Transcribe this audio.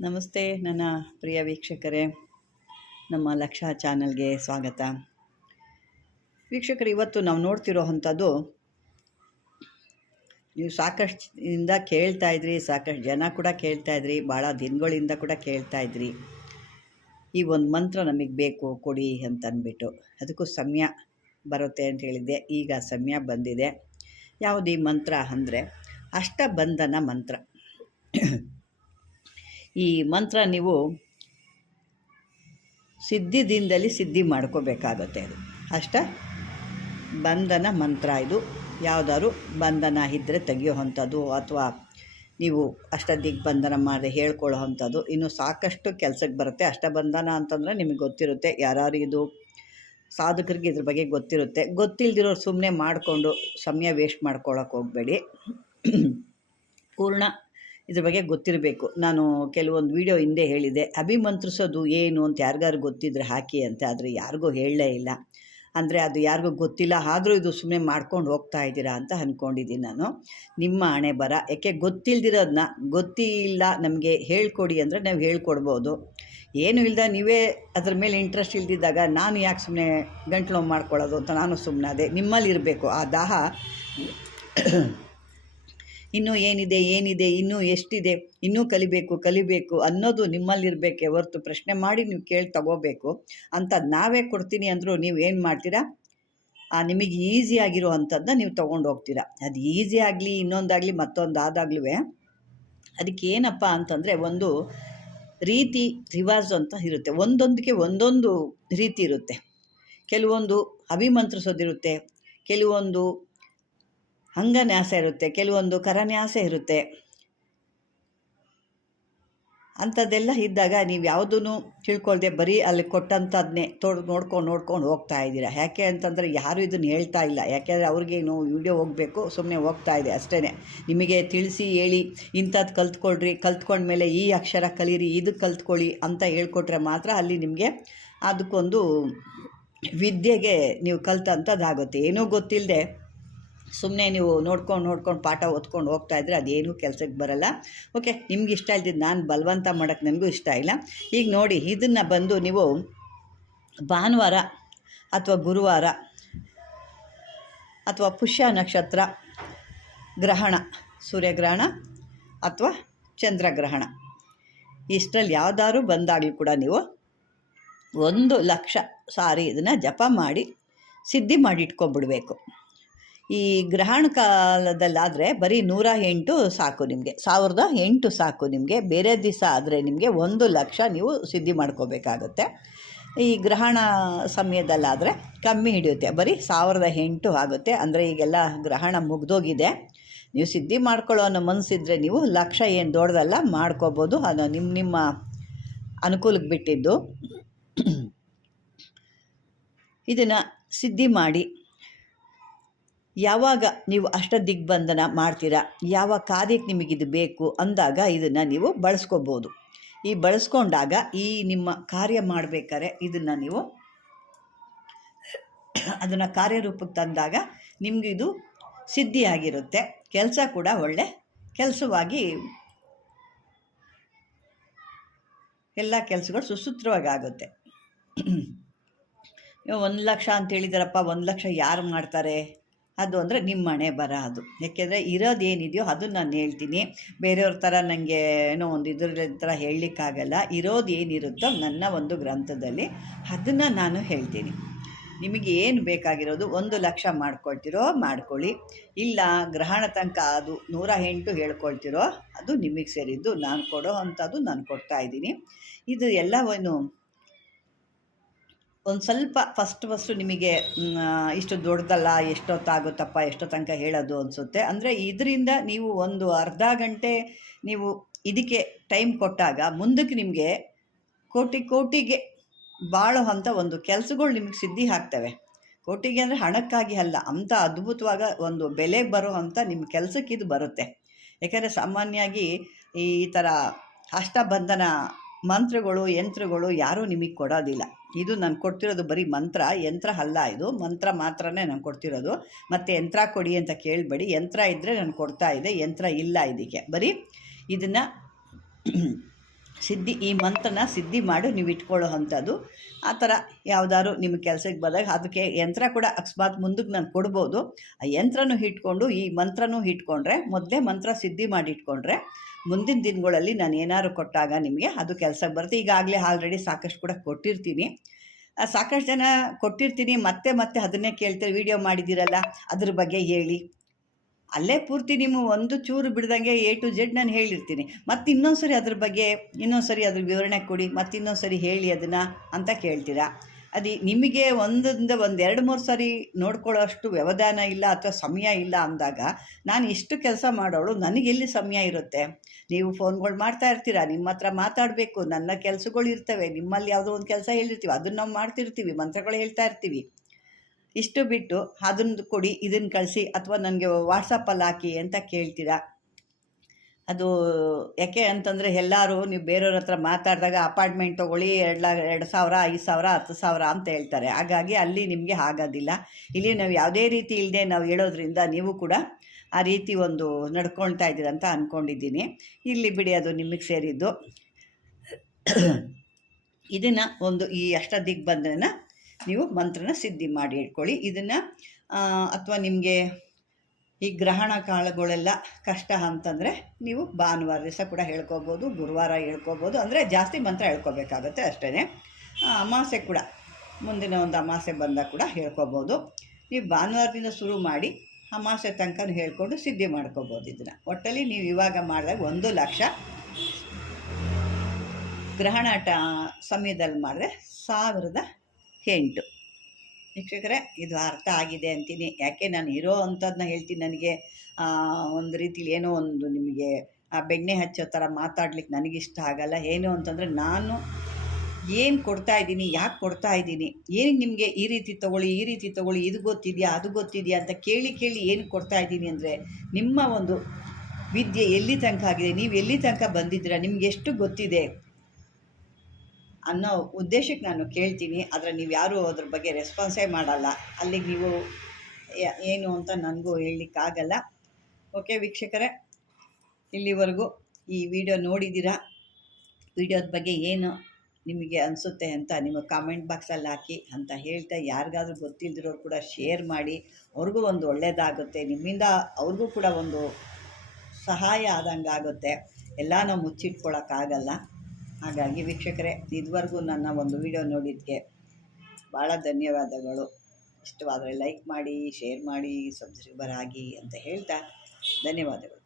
ನಮಸ್ತೆ, ನನ್ನ ಪ್ರಿಯ ವೀಕ್ಷಕರೇ. ನಮ್ಮ ಲಕ್ಷ ಚಾನಲ್ಗೆ ಸ್ವಾಗತ. ವೀಕ್ಷಕರು, ಇವತ್ತು ನಾವು ನೋಡ್ತಿರೋ ಅಂಥದ್ದು, ನೀವು ಸಾಕಷ್ಟಿಂದ ಕೇಳ್ತಾ ಇದ್ರಿ, ಸಾಕಷ್ಟು ಜನ ಕೂಡ ಕೇಳ್ತಾ ಇದ್ರಿ, ಭಾಳ ದಿನಗಳಿಂದ ಕೂಡ ಕೇಳ್ತಾ ಇದ್ರಿ. ಈ ಒಂದು ಮಂತ್ರ ನಮಗೆ ಬೇಕು, ಕೊಡಿ ಅಂತ ಅಂದ್ಬಿಟ್ಟು ಅದಕ್ಕೂ ಸಮಯ ಬರುತ್ತೆ ಅಂತ ಹೇಳಿದ್ದೆ. ಈಗ ಸಮಯ ಬಂದಿದೆ. ಯಾವುದು ಈ ಮಂತ್ರ ಅಂದರೆ, ಅಷ್ಟಬಂಧನ ಮಂತ್ರ. ಈ ಮಂತ್ರ ನೀವು ಸಿದ್ಧಿದಿಂದಲೇ ಸಿದ್ಧಿ ಮಾಡ್ಕೋಬೇಕಾಗತ್ತೆ ಅದು. ಅಷ್ಟ? ಬಂಧನ ಮಂತ್ರ ಇದು. ಯಾವುದಾದ್ರು ಬಂಧನ ಇದ್ದರೆ ತೆಗಿಯೋ ಅಂಥದ್ದು ಅಥವಾ ನೀವು ಅಷ್ಟ ದಿಗ್ಬಂಧನ ಮಾಡಿ ಹೇಳ್ಕೊಳ್ಳೋ ಅಂಥದ್ದು ಇನ್ನು ಸಾಕಷ್ಟು ಕೆಲಸಕ್ಕೆ ಬರುತ್ತೆ. ಅಷ್ಟಬಂಧನ ಅಂತಂದರೆ ನಿಮಗೆ ಗೊತ್ತಿರುತ್ತೆ ಯಾರ್ಯಾರು ಇದು ಸಾಧಕರಿಗೆ ಇದ್ರ ಬಗ್ಗೆ ಗೊತ್ತಿರುತ್ತೆ. ಗೊತ್ತಿಲ್ದಿರೋರು ಸುಮ್ಮನೆ ಮಾಡಿಕೊಂಡು ಸಮಯ ವೇಸ್ಟ್ ಮಾಡ್ಕೊಳ್ಳೋಕೆ ಹೋಗಬೇಡಿ. ಪೂರ್ಣ ಇದ್ರ ಬಗ್ಗೆ ಗೊತ್ತಿರಬೇಕು. ನಾನು ಕೆಲವೊಂದು ವಿಡಿಯೋ ಹಿಂದೆ ಹೇಳಿದೆ. ಅಭಿಮಂತ್ರಿಸೋದು ಏನು ಅಂತ ಯಾರಿಗಾರು ಗೊತ್ತಿದ್ರೆ ಹಾಕಿ ಅಂತ, ಆದರೆ ಯಾರಿಗೂ ಹೇಳಲೇ ಇಲ್ಲ. ಅಂದರೆ ಅದು ಯಾರಿಗೂ ಗೊತ್ತಿಲ್ಲ, ಆದರೂ ಇದು ಸುಮ್ಮನೆ ಮಾಡ್ಕೊಂಡು ಹೋಗ್ತಾ ಇದ್ದೀರಾ ಅಂತ ಅಂದ್ಕೊಂಡಿದ್ದೀನಿ ನಾನು. ನಿಮ್ಮ ಹಣೆ ಬರ. ಯಾಕೆ ಗೊತ್ತಿಲ್ದಿರೋದನ್ನ ಗೊತ್ತಿಲ್ಲ ನಮಗೆ ಹೇಳ್ಕೊಡಿ ಅಂದರೆ ನಾವು ಹೇಳ್ಕೊಡ್ಬೋದು. ಏನು ಇಲ್ಲದ ನೀವೇ ಅದ್ರ ಮೇಲೆ ಇಂಟ್ರೆಸ್ಟ್ ಇಲ್ದಿದ್ದಾಗ ನಾನು ಯಾಕೆ ಸುಮ್ಮನೆ ಗಂಟ್ಲು ಮಾಡ್ಕೊಳ್ಳೋದು ಅಂತ ನಾನು ಸುಮ್ಮನೆ ಅದೇ. ನಿಮ್ಮಲ್ಲಿ ಇರಬೇಕು. ಆ ದಾಹ ಇನ್ನೂ ಏನಿದೆ ಏನಿದೆ, ಇನ್ನೂ ಎಷ್ಟಿದೆ, ಇನ್ನೂ ಕಲಿಬೇಕು ಕಲಿಬೇಕು ಅನ್ನೋದು ನಿಮ್ಮಲ್ಲಿರಬೇಕೆ ಹೊರತು ಪ್ರಶ್ನೆ ಮಾಡಿ ನೀವು ಕೇಳಿ ತಗೋಬೇಕು. ಅಂತ ನಾವೇ ಕೊಡ್ತೀನಿ ಅಂದರೂ ನೀವು ಏನು ಮಾಡ್ತೀರಾ? ಆ ನಿಮಗೆ ಈಸಿ ಆಗಿರೋ ನೀವು ತೊಗೊಂಡು ಹೋಗ್ತೀರಾ. ಅದು ಈಸಿ ಆಗಲಿ, ಇನ್ನೊಂದಾಗಲಿ, ಮತ್ತೊಂದು ಆದಾಗ್ಲೂ ಅದಕ್ಕೆ ಏನಪ್ಪ ಅಂತಂದರೆ ಒಂದು ರೀತಿ ರಿವಾಜು ಅಂತ ಇರುತ್ತೆ. ಒಂದೊಂದಕ್ಕೆ ಒಂದೊಂದು ರೀತಿ ಇರುತ್ತೆ. ಕೆಲವೊಂದು ಅಭಿಮಂತ್ರಿಸೋದಿರುತ್ತೆ, ಕೆಲವೊಂದು ಅಂಗನ್ಯಾಸ ಇರುತ್ತೆ, ಕೆಲವೊಂದು ಕರನ್ಯಾಸ ಇರುತ್ತೆ. ಅಂಥದ್ದೆಲ್ಲ ಇದ್ದಾಗ ನೀವು ಯಾವುದೂ ತಿಳ್ಕೊಳ್ದೆ ಬರೀ ಅಲ್ಲಿ ಕೊಟ್ಟಂಥದ್ದನ್ನೇ ತೋಡ್ ನೋಡ್ಕೊಂಡು ನೋಡ್ಕೊಂಡು ಹೋಗ್ತಾ ಇದ್ದೀರಾ? ಯಾಕೆ ಅಂತಂದರೆ ಯಾರೂ ಇದನ್ನು ಹೇಳ್ತಾ ಇಲ್ಲ. ಯಾಕೆಂದರೆ ಅವ್ರಿಗೇನು ವಿಡಿಯೋ ಹೋಗಬೇಕು ಸುಮ್ಮನೆ ಹೋಗ್ತಾ ಇದೆ ಅಷ್ಟೇ ನಿಮಗೆ ತಿಳಿಸಿ ಹೇಳಿ ಇಂಥದ್ದು ಕಲ್ತ್ಕೊಳ್ರಿ ಕಲ್ತ್ಕೊಂಡ್ಮೇಲೆ ಈ ಅಕ್ಷರ ಕಲೀರಿ, ಇದು ಕಲ್ತ್ಕೊಳ್ಳಿ ಅಂತ ಹೇಳ್ಕೊಟ್ರೆ ಮಾತ್ರ ಅಲ್ಲಿ ನಿಮಗೆ ಅದಕ್ಕೊಂದು ವಿದ್ಯೆಗೆ ನೀವು ಕಲ್ತಂಥದ್ದಾಗುತ್ತೆ. ಏನೂ ಗೊತ್ತಿಲ್ಲದೆ ಸುಮ್ಮನೆ ನೀವು ನೋಡ್ಕೊಂಡು ನೋಡ್ಕೊಂಡು ಪಾಠ ಓದ್ಕೊಂಡು ಹೋಗ್ತಾ ಇದ್ರೆ ಅದೇನೂ ಕೆಲಸಕ್ಕೆ ಬರಲ್ಲ. ಓಕೆ ನಿಮ್ಗೆ ಇಷ್ಟ ಇಲ್ದಿದ್ದು ನಾನು ಬಲವಂತ ಮಾಡೋಕ್ಕೆ ನನಗೂ ಇಷ್ಟ ಇಲ್ಲ. ಈಗ ನೋಡಿ, ಇದನ್ನು ಬಂದು ನೀವು ಭಾನುವಾರ ಅಥವಾ ಗುರುವಾರ ಅಥವಾ ಪುಷ್ಯ ನಕ್ಷತ್ರ ಗ್ರಹಣ, ಸೂರ್ಯಗ್ರಹಣ ಅಥವಾ ಚಂದ್ರಗ್ರಹಣ. ಇಷ್ಟರಲ್ಲಿ ಯಾವ್ದಾದ್ರು ಬಂದಾಗಲೂ ಕೂಡ ನೀವು ಒಂದು ಲಕ್ಷ ಸಾರಿ ಇದನ್ನು ಜಪ ಮಾಡಿ, ಸಿದ್ಧಿ ಮಾಡಿ ಇಟ್ಕೊಬಿಡ್ಬೇಕು ಈ ಗ್ರಹಣ ಕಾಲದಲ್ಲಾದರೆ ಬರೀ ನೂರ ಎಂಟು ಸಾಕು ನಿಮಗೆ. ಸಾವಿರದ ಎಂಟು ಸಾಕು ನಿಮಗೆ. ಬೇರೆ ದಿವಸ ಆದರೆ ನಿಮಗೆ ಒಂದು ಲಕ್ಷ ನೀವು ಸಿದ್ಧಿ ಮಾಡ್ಕೋಬೇಕಾಗುತ್ತೆ. ಈ ಗ್ರಹಣ ಸಮಯದಲ್ಲಾದರೆ ಕಮ್ಮಿ ಹಿಡಿಯುತ್ತೆ. ಬರೀ ಸಾವಿರದ ಎಂಟು ಆಗುತ್ತೆ. ಅಂದರೆ ಈಗೆಲ್ಲ ಗ್ರಹಣ ಮುಗ್ದೋಗಿದೆ. ನೀವು ಸಿದ್ಧಿ ಮಾಡ್ಕೊಳ್ಳೋ ಅನ್ನೋ ಮನಸ್ಸಿದ್ರೆ ನೀವು ಲಕ್ಷ ಏನು ದೊಡ್ಡದಲ್ಲ ಮಾಡ್ಕೋಬೋದು. ಅದು ನಿಮ್ಮ ನಿಮ್ಮ ಅನುಕೂಲಕ್ಕೆ ಬಿಟ್ಟಿದ್ದು. ಇದನ್ನು ಸಿದ್ಧಿ ಮಾಡಿ. ಯಾವಾಗ ನೀವು ಅಷ್ಟ ದಿಗ್ಬಂಧನ ಮಾಡ್ತೀರಾ? ಯಾವ ಕಾರ್ಯಕ್ಕೆ ನಿಮಗಿದು ಬೇಕು? ಅಂದಾಗ ಇದನ್ನು ನೀವು ಬಳಸ್ಕೋಬೋದು. ಈ ಬಳಸ್ಕೊಂಡಾಗ ಈ ನಿಮ್ಮ ಕಾರ್ಯ ಮಾಡಬೇಕಾದ್ರೆ ಇದನ್ನು ನೀವು ಅದನ್ನು ಕಾರ್ಯರೂಪಕ್ಕೆ ತಂದಾಗ ನಿಮಗಿದು ಸಿದ್ಧಿಯಾಗಿರುತ್ತೆ. ಕೆಲಸ ಕೂಡ ಒಳ್ಳೆ ಕೆಲಸವಾಗಿ ಎಲ್ಲ ಕೆಲಸಗಳು ಸುಸೂತ್ರವಾಗಿ ಆಗುತ್ತೆ ಒಂದು ಲಕ್ಷ ಅಂತ ಹೇಳಿದಾರಪ್ಪ, ಒಂದು ಲಕ್ಷ ಯಾರು ಮಾಡ್ತಾರೆ? ಅದು ಅಂದರೆ ನಿಮ್ಮ ಮನೆ ಬರ ಅದು. ಯಾಕೆಂದರೆ ಇರೋದು ಏನಿದೆಯೋ ಅದನ್ನು ನಾನು ಹೇಳ್ತೀನಿ. ಬೇರೆಯವ್ರ ಥರ ನನಗೆ ಏನೋ ಒಂದು ಇದ್ರ ಥರ ಹೇಳಲಿಕ್ಕಾಗಲ್ಲ. ಇರೋದು ಏನಿರುತ್ತೋ ನನ್ನ ಒಂದು ಗ್ರಂಥದಲ್ಲಿ ಅದನ್ನು ನಾನು ಹೇಳ್ತೀನಿ. ನಿಮಗೆ ಏನು ಬೇಕಾಗಿರೋದು ಒಂದು ಲಕ್ಷ ಮಾಡ್ಕೊಳ್ತಿರೋ ಮಾಡ್ಕೊಳ್ಳಿ. ಇಲ್ಲ ಗ್ರಹಣ ತನಕ ಅದು ನೂರ ಎಂಟು ಹೇಳ್ಕೊಳ್ತಿರೋ ಅದು ನಿಮಗೆ ಸೇರಿದ್ದು ನಾನು ಕೊಡೋ ಅಂಥದ್ದು ನಾನು ಕೊಡ್ತಾ ಇದ್ದೀನಿ. ಇದು ಎಲ್ಲವನ್ನು ಒಂದು ಸ್ವಲ್ಪ ಫಸ್ಟ್ ಫಸ್ಟು ನಿಮಗೆ ಇಷ್ಟು ದೊಡ್ಡದಲ್ಲ, ಎಷ್ಟೊತ್ತಾಗುತ್ತಪ್ಪ ಎಷ್ಟೋ ತನಕ ಹೇಳೋದು ಅನಿಸುತ್ತೆ. ಅಂದರೆ ಇದರಿಂದ ನೀವು ಒಂದು ಅರ್ಧ ಗಂಟೆ ನೀವು ಇದಕ್ಕೆ ಟೈಮ್ ಕೊಟ್ಟಾಗ ಮುಂದಕ್ಕೆ ನಿಮಗೆ ಕೋಟಿ ಕೋಟಿಗೆ ಬಾಳೋ ಅಂಥ ಒಂದು ಕೆಲಸಗಳು ನಿಮಗೆ ಸಿದ್ಧಿ ಆಗ್ತವೆ. ಕೋಟಿಗೆ ಅಂದರೆ ಹಣಕ್ಕಾಗಿ ಅಲ್ಲ, ಅಂಥ ಅದ್ಭುತವಾಗ ಒಂದು ಬೆಲೆ ಬರೋ ಅಂಥ ನಿಮ್ಮ ಕೆಲಸಕ್ಕೆ ಇದು ಬರುತ್ತೆ. ಯಾಕಂದರೆ ಸಾಮಾನ್ಯವಾಗಿ ಈ ಥರ ಅಷ್ಟಬಂಧನ ಮಂತ್ರಗಳು, ಯಂತ್ರಗಳು ಯಾರೂ ನಿಮಗೆ ಕೊಡೋದಿಲ್ಲ. ಇದು ನಾನು ಕೊಡ್ತಿರೋದು ಬರೀ ಮಂತ್ರ, ಯಂತ್ರ ಅಲ್ಲ ಇದು. ಮಂತ್ರ ಮಾತ್ರನೇ ನಾನು ಕೊಡ್ತಿರೋದು. ಮತ್ತು ಯಂತ್ರ ಕೊಡಿ ಅಂತ ಕೇಳಬೇಡಿ. ಯಂತ್ರ ಇದ್ದರೆ ನಾನು ಕೊಡ್ತಾ ಇದೆ. ಯಂತ್ರ ಇಲ್ಲ ಇದಕ್ಕೆ. ಬರೀ ಇದನ್ನು ಸಿದ್ಧಿ, ಈ ಮಂತ್ರನ ಸಿದ್ಧಿ ಮಾಡಿ ನೀವು ಇಟ್ಕೊಳ್ಳೋ ಅಂಥದ್ದು. ಆ ಥರ ಯಾವ್ದಾದ್ರು ನಿಮ್ಮ ಕೆಲಸಕ್ಕೆ ಬಂದಾಗ ಅದಕ್ಕೆ ಯಂತ್ರ ಕೂಡ ಅಕಸ್ಮಾತ್ ಮುಂದಕ್ಕೆ ನಾನು ಕೊಡ್ಬೋದು. ಆ ಯಂತ್ರನೂ ಇಟ್ಕೊಂಡು, ಈ ಮಂತ್ರನೂ ಇಟ್ಕೊಂಡ್ರೆ, ಮೊದಲೇ ಮಂತ್ರ ಸಿದ್ಧಿ ಮಾಡಿ ಇಟ್ಕೊಂಡ್ರೆ, ಮುಂದಿನ ದಿನಗಳಲ್ಲಿ ನಾನು ಏನಾದ್ರು ಕೊಟ್ಟಾಗ ನಿಮಗೆ ಅದು ಕೆಲಸಕ್ಕೆ ಬರುತ್ತೆ. ಈಗಾಗಲೇ ಆಲ್ರೆಡಿ ಸಾಕಷ್ಟು ಕೂಡ ಕೊಟ್ಟಿರ್ತೀನಿ. ಸಾಕಷ್ಟು ಜನ ಕೊಟ್ಟಿರ್ತೀನಿ, ಮತ್ತೆ ಮತ್ತೆ ಅದನ್ನೇ ಕೇಳ್ತಾರೆ, ವಿಡಿಯೋ ಮಾಡಿದ್ದೀರಲ್ಲ, ಅದ್ರ ಬಗ್ಗೆ ಹೇಳಿ. ಅಲ್ಲೇ ಪೂರ್ತಿ ನಿಮ್ಮ ಒಂದು ಚೂರು ಬಿಡ್ದಂಗೆ ಎ ಟು ಜೆಡ್ ನಾನು ಹೇಳಿರ್ತೀನಿ. ಮತ್ತು ಇನ್ನೊಂದು ಸರಿ ಅದ್ರ ಬಗ್ಗೆ ಇನ್ನೊಂದು ಸರಿ ಅದ್ರ ವಿವರಣೆ ಕೊಡಿ, ಮತ್ತೆ ಇನ್ನೊಂದು ಸರಿ ಹೇಳಿ ಅದನ್ನು ಅಂತ ಕೇಳ್ತೀರಾ? ಅದು ನಿಮಗೆ ಒಂದಿಂದ ಒಂದು ಎರಡು ಮೂರು ಸಾರಿ ನೋಡ್ಕೊಳ್ಳೋ ಅಷ್ಟು ವ್ಯವಧಾನ ಇಲ್ಲ ಅಥವಾ ಸಮಯ ಇಲ್ಲ ಅಂದಾಗ ನಾನು ಇಷ್ಟು ಕೆಲಸ ಮಾಡೋಳು ನನಗೆಲ್ಲಿ ಸಮಯ ಇರುತ್ತೆ? ನೀವು ಫೋನ್ಗಳು ಮಾಡ್ತಾ ಇರ್ತೀರಾ, ನಿಮ್ಮ ಹತ್ರ ಮಾತಾಡಬೇಕು, ನನ್ನ ಕೆಲಸಗಳು ಇರ್ತವೆ, ನಿಮ್ಮಲ್ಲಿ ಯಾವುದೋ ಒಂದು ಕೆಲಸ ಹೇಳಿರ್ತೀವಿ, ಅದನ್ನು ನಾವು ಮಾಡ್ತಿರ್ತೀವಿ, ಮಂತ್ರಗಳು ಹೇಳ್ತಾ ಇರ್ತೀವಿ. ಇಷ್ಟು ಬಿಟ್ಟು ಅದನ್ನು ಕೊಡಿ, ಇದನ್ನು ಕಳಿಸಿ ಅಥವಾ ನನಗೆ ವಾಟ್ಸಪ್ಪಲ್ಲಿ ಹಾಕಿ ಅಂತ ಕೇಳ್ತೀರಾ? ಅದು ಯಾಕೆ ಅಂತಂದರೆ ಎಲ್ಲರೂ ನೀವು ಬೇರೆಯವ್ರ ಹತ್ರ ಮಾತಾಡಿದಾಗ ಅಪಾರ್ಟ್ಮೆಂಟ್ ತೊಗೊಳ್ಳಿ, ಎರಡು ಲಾ, ಎರಡು ಸಾವಿರ, ಐದು ಸಾವಿರ, ಹತ್ತು ಸಾವಿರ ಅಂತ ಹೇಳ್ತಾರೆ. ಹಾಗಾಗಿ ಅಲ್ಲಿ ನಿಮಗೆ ಆಗೋದಿಲ್ಲ. ಇಲ್ಲಿ ನಾವು ಯಾವುದೇ ರೀತಿ ಇಲ್ಲದೆ ನಾವು ಹೇಳೋದ್ರಿಂದ ನೀವು ಕೂಡ ಆ ರೀತಿ ಒಂದು ನಡ್ಕೊಳ್ತಾ ಇದ್ದೀರ ಅಂತ ಅಂದ್ಕೊಂಡಿದ್ದೀನಿ ಇಲ್ಲಿ ಬಿಡಿ ಅದು ನಿಮಗೆ ಸೇರಿದ್ದು. ಇದನ್ನು ಒಂದು ಈ ಅಷ್ಟದಿಗ್ಬಂಧನ ನೀವು ಮಂತ್ರನ ಸಿದ್ಧಿ ಮಾಡಿ ಇಟ್ಕೊಳ್ಳಿ. ಇದನ್ನು ಅಥವಾ ನಿಮಗೆ ಈ ಗ್ರಹಣ ಕಾಲಗಳೆಲ್ಲ ಕಷ್ಟ ಅಂತಂದರೆ ನೀವು ಭಾನುವಾರ ದಿವಸ ಕೂಡ ಹೇಳ್ಕೋಬೋದು, ಗುರುವಾರ ಹೇಳ್ಕೋಬೋದು, ಅಂದರೆ ಜಾಸ್ತಿ ಮಂತ್ರ ಹೇಳ್ಕೊಬೇಕಾಗತ್ತೆ ಅಷ್ಟೇ ಅಮಾಸೆ ಕೂಡ, ಮುಂದಿನ ಒಂದು ಅಮಾಸೆ ಬಂದಾಗ ಕೂಡ ಹೇಳ್ಕೋಬೋದು. ನೀವು ಭಾನುವಾರದಿಂದ ಶುರು ಮಾಡಿ ಅಮಾಸೆ ತನಕ ಹೇಳ್ಕೊಂಡು ಸಿದ್ಧಿ ಮಾಡ್ಕೋಬೋದು ಇದನ್ನು. ಒಟ್ಟಲ್ಲಿ ನೀವು ಇವಾಗ ಮಾಡಿದಾಗ ಒಂದು ಲಕ್ಷ ಗ್ರಹಣ ಟ, ಸಮಯದಲ್ಲಿ ಮಾಡಿದ್ರೆ ಸಾವಿರದ ಎಂಟು. ವೀಕ್ಷಕರೇ, ಇದು ಅರ್ಥ ಆಗಿದೆ ಅಂತೀನಿ. ಯಾಕೆ ನಾನು ಇರೋ ಅಂಥದ್ದನ್ನ ಹೇಳ್ತೀನಿ ನನಗೆ. ಒಂದು ರೀತಿಲಿ ಏನೋ ಒಂದು ನಿಮಗೆ, ಆ ಬೆಣ್ಣೆ ಹಚ್ಚೋ ಥರ ಮಾತಾಡ್ಲಿಕ್ಕೆ ನನಗಿಷ್ಟ ಆಗಲ್ಲ. ಏನು ಅಂತಂದರೆ ನಾನು ಏನು ಕೊಡ್ತಾ ಇದ್ದೀನಿ, ಯಾಕೆ ಕೊಡ್ತಾ ಇದ್ದೀನಿ ಏನಿಗೆ ನಿಮಗೆ ಈ ರೀತಿ ತೊಗೊಳ್ಳಿ, ಈ ರೀತಿ ತೊಗೊಳ್ಳಿ, ಇದು ಗೊತ್ತಿದೆಯಾ, ಅದು ಗೊತ್ತಿದೆಯಾ ಅಂತ ಕೇಳಿ ಕೇಳಿ ಏನು ಕೊಡ್ತಾ ಇದ್ದೀನಿ ಅಂದರೆ ನಿಮ್ಮ ಒಂದು ವಿದ್ಯೆ ಎಲ್ಲಿ ತನಕ ಆಗಿದೆ, ನೀವು ಎಲ್ಲಿ ತನಕ ಬಂದಿದ್ದೀರಾ, ನಿಮ್ಗೆ ಎಷ್ಟು ಗೊತ್ತಿದೆ ಅನ್ನೋ ಉದ್ದೇಶಕ್ಕೆ ನಾನು ಕೇಳ್ತೀನಿ. ಆದರೆ ನೀವು ಯಾರೂ ಅದ್ರ ಬಗ್ಗೆ ರೆಸ್ಪಾನ್ಸೇ ಮಾಡಲ್ಲ. ಅಲ್ಲಿಗೆ ನೀವು ಏನು ಅಂತ ನನಗೂ ಹೇಳಲಿಕ್ಕಾಗಲ್ಲ. ಓಕೆ ವೀಕ್ಷಕರೇ, ಇಲ್ಲಿವರೆಗೂ ಈ ವಿಡಿಯೋ ನೋಡಿದ್ದೀರಾ? ವಿಡಿಯೋದ ಬಗ್ಗೆ ಏನು ನಿಮಗೆ ಅನಿಸುತ್ತೆ ಅಂತ ನಿಮ್ಮ ಕಾಮೆಂಟ್ ಬಾಕ್ಸಲ್ಲಿ ಹಾಕಿ ಅಂತ ಹೇಳ್ತಾ ಯಾರಿಗಾದ್ರೂ ಗೊತ್ತಿಲ್ದಿರೋರು ಕೂಡ ಶೇರ್ ಮಾಡಿ. ಅವ್ರಿಗೂ ಒಂದು ಒಳ್ಳೆಯದಾಗುತ್ತೆ ನಿಮ್ಮಿಂದ ಅವ್ರಿಗೂ ಕೂಡ ಒಂದು ಸಹಾಯ ಆದಂಗಾಗುತ್ತೆ. ಎಲ್ಲ ನಾವು ಮುಚ್ಚಿಟ್ಕೊಳ್ಳೋಕ್ಕಾಗಲ್ಲ ಹಾಗಾಗಿ ವೀಕ್ಷಕರೇ, ಇದುವರೆಗೂ ನನ್ನ ಒಂದು ವಿಡಿಯೋ ನೋಡಿದ್ದಕ್ಕೆ ಭಾಳ ಧನ್ಯವಾದಗಳು. ಇಷ್ಟವಾದರೆ ಲೈಕ್ ಮಾಡಿ, ಶೇರ್ ಮಾಡಿ, ಸಬ್ಸ್ಕ್ರೈಬರ್ ಆಗಿ ಅಂತ ಹೇಳ್ತಾ ಧನ್ಯವಾದಗಳು.